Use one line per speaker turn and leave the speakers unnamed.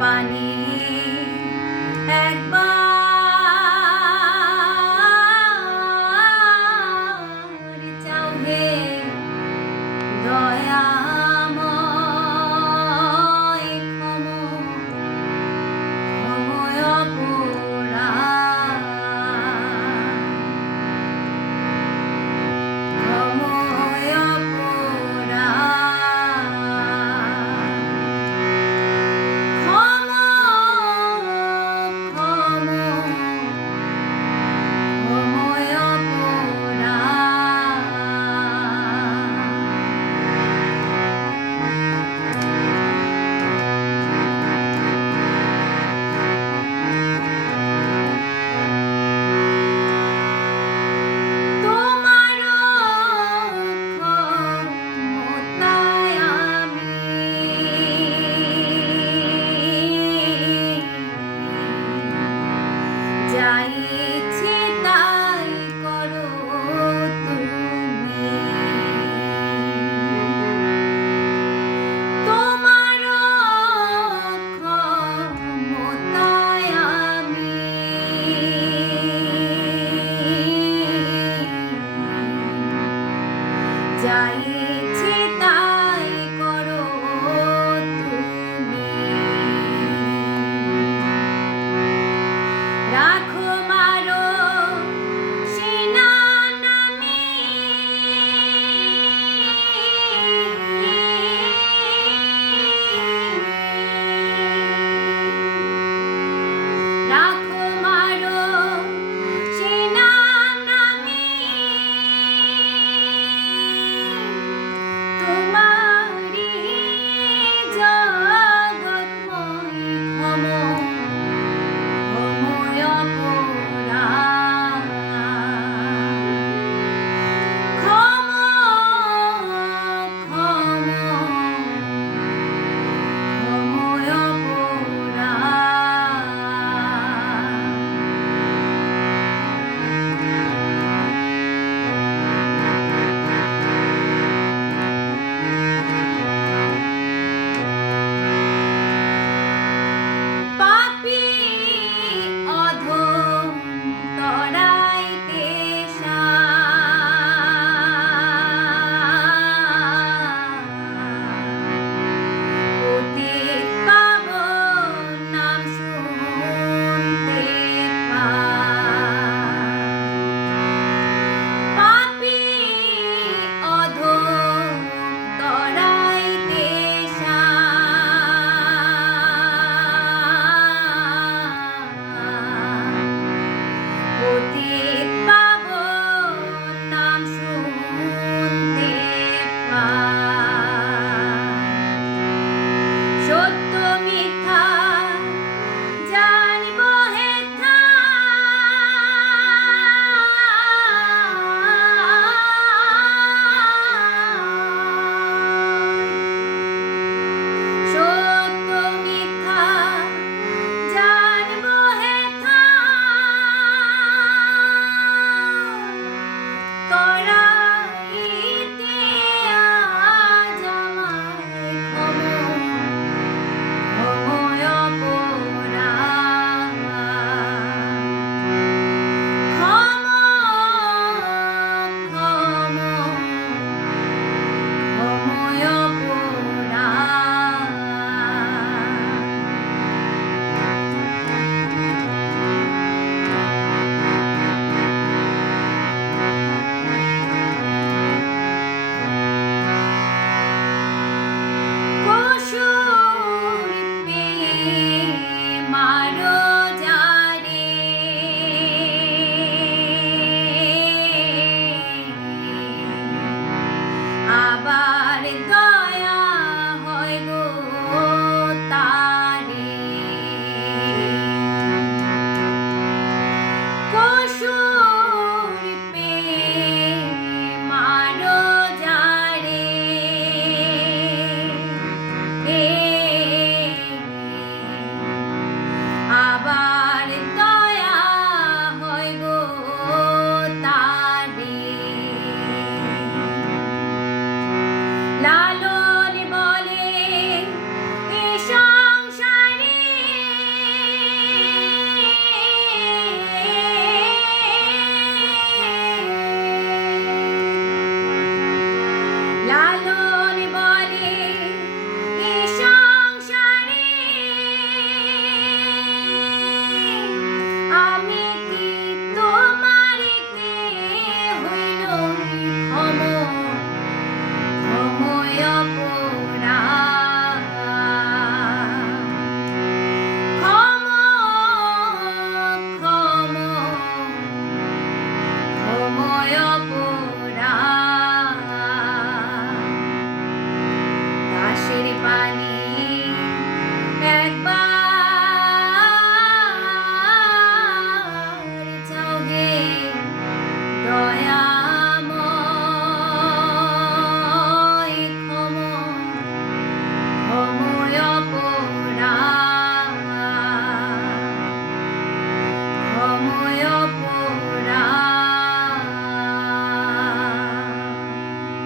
পানি যায় la